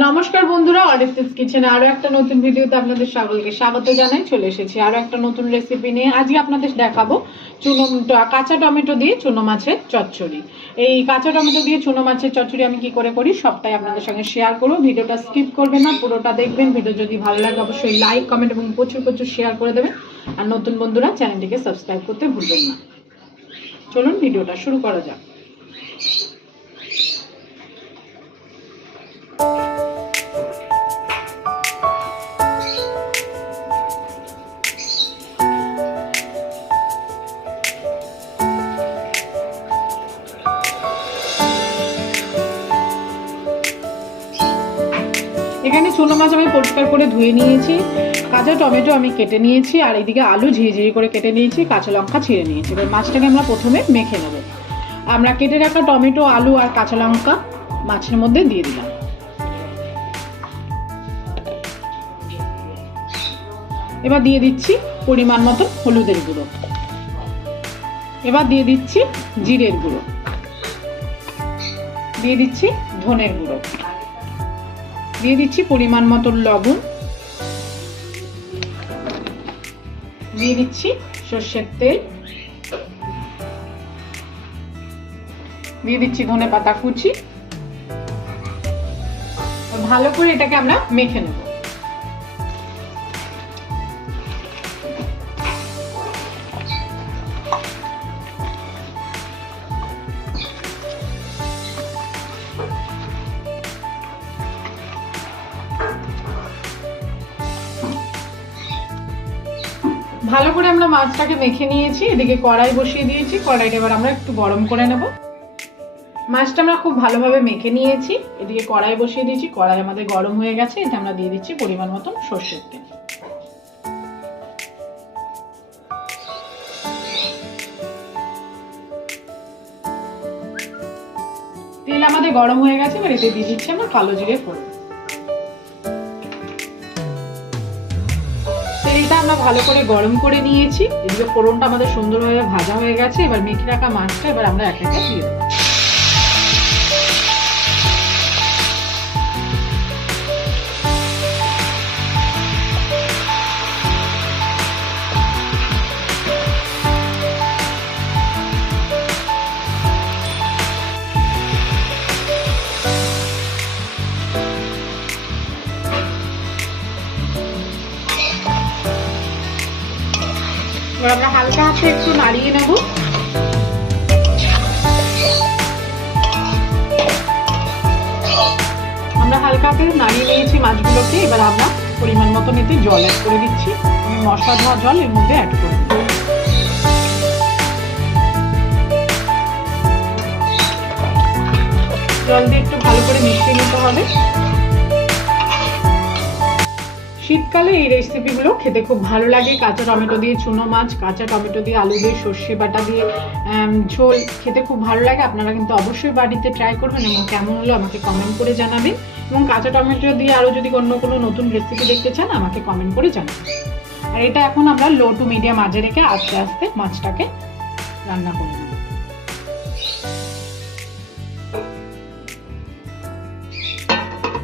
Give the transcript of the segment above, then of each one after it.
নমস্কার বন্ধুরা, অরিফিস কিচেনে আরো একটা নতুন ভিডিওতে আপনাদের সকলকে স্বাগত জানাই। চলে এসেছি আরো একটা নতুন রেসিপি নিয়ে। আজকে আপনাদের দেখাবো কাঁচা টমেটো দিয়ে চুনো মাছের চচ্চড়ি। এই কাঁচা টমেটো দিয়ে চুনো মাছের চচ্চড়ি আমি কি করে করি সবটাই আপনাদের সঙ্গে শেয়ার করব। ভিডিওটা স্কিপ করবেন না, পুরোটা দেখবেন। ভিডিও যদি ভালো লাগে অবশ্যই লাইক, কমেন্ট এবং প্রচুর শেয়ার করে দেবেন। আর নতুন বন্ধুরা চ্যানেলটিকে সাবস্ক্রাইব করতে ভুলবেন না। চলুন ভিডিওটা শুরু করা যাক। এখানে চুনো মাছ আমি পরিষ্কার করে ধুয়ে নিয়েছি, কাঁচা টমেটো আমি কেটে নিয়েছি, আর এদিকে আলু ঝিরিঝিরি করে কেটে নিয়েছি, কাঁচা লঙ্কা ছিঁড়ে নিয়েছি। এবার মাছটাকে আমরা প্রথমে মেখে নেব। আমরা কেটে রাখা টমেটো, আলু আর কাঁচা লঙ্কা মাছের মধ্যে দিয়ে দিলাম। এবার দিয়ে দিচ্ছি পরিমাণ মতো হলুদের গুঁড়ো। এবার দিয়ে দিচ্ছি জিরের গুঁড়ো, দিয়ে দিচ্ছি ধনের গুঁড়ো, দিয়ে দিচ্ছি পরিমাণ মতো লবণ, দিয়ে দিচ্ছি সর্ষের তেল, দিয়ে দিচ্ছি ধনে পাতা কুচি। ভালো করে এটাকে আমরা মেখে নেব। ভালো করে আমরা মাছটাকে মেখে নিয়েছি। এদিকে কড়াই বসিয়ে দিয়েছি, কড়াইটা এবার আমরা একটু গরম করে নেব। মাছটা আমরা খুব ভালোভাবে মেখে নিয়েছি। এদিকে কড়াই বসিয়ে দিয়েছি, কড়াই আমাদের গরম হয়ে গেছে। এটা আমরা দিয়ে দিচ্ছি পরিমাণ মতন সর্ষের তেল। তেল আমাদের গরম হয়ে গেছে। এবার এতে দিয়ে দিচ্ছি আমরা কালো জিরে ফোড়ন। তেলটা আমরা ভালো করে গরম করে নিয়েছি। এদিকে ফোড়নটা আমাদের সুন্দরভাবে ভাজা হয়ে গেছে। এবার মেখে রাখা মাছটা এবার আমরা এক একে দিয়ে দেবো। এবার আমরা হালকা হাতে একটু নাড়িয়ে নেব। আমরা হালকা হাতে নাড়িয়ে নিয়েছি মাছগুলোকে। এবার আমরা পরিমাণ মতো এতে জল অ্যাড করে দিচ্ছি। আমি মশলা ধোয়া জল এর মধ্যে অ্যাড করে দেব। জল দিয়ে একটু ভালো করে মিশিয়ে নিতে হবে। শীতকালে এই রেসিপিগুলো খেতে খুব ভালো লাগে। কাঁচা টমেটো দিয়ে চুনো মাছ, কাঁচা টমেটো দিয়ে আলু দিয়ে সর্ষে বাটা দিয়ে ঝোল খেতে খুব ভালো লাগে। আপনারা কিন্তু অবশ্যই বাড়িতে ট্রাই করবেন এবং কেমন হলো আমাকে কমেন্ট করে জানাবেন। এবং কাঁচা টমেটো দিয়ে আরও যদি অন্য কোনো নতুন রেসিপি দেখতে চান আমাকে কমেন্ট করে জানাবেন। আর এটা এখন আমরা লো টু মিডিয়াম আঁচে রেখে আস্তে আস্তে মাছটাকে রান্না করে নেব।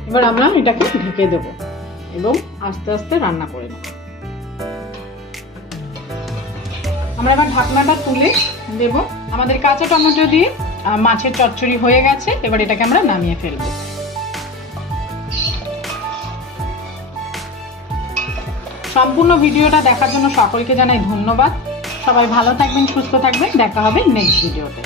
এবার আমরা এটাকে ঢেকে দেবো এবং আস্তে আস্তে রান্না করে নেব। আমরা এবার ঢাকনাটা তুলে দেব। আমাদের কাঁচা টমেটো দিয়ে মাছের চচ্চড়ি হয়ে গেছে। এবার এটাকে আমরা নামিয়ে ফেলব। সম্পূর্ণ ভিডিওটা দেখার জন্য সকলকে জানাই ধন্যবাদ। সবাই ভালো থাকবেন, সুস্থ থাকবেন। দেখা হবে নেক্সট ভিডিওতে।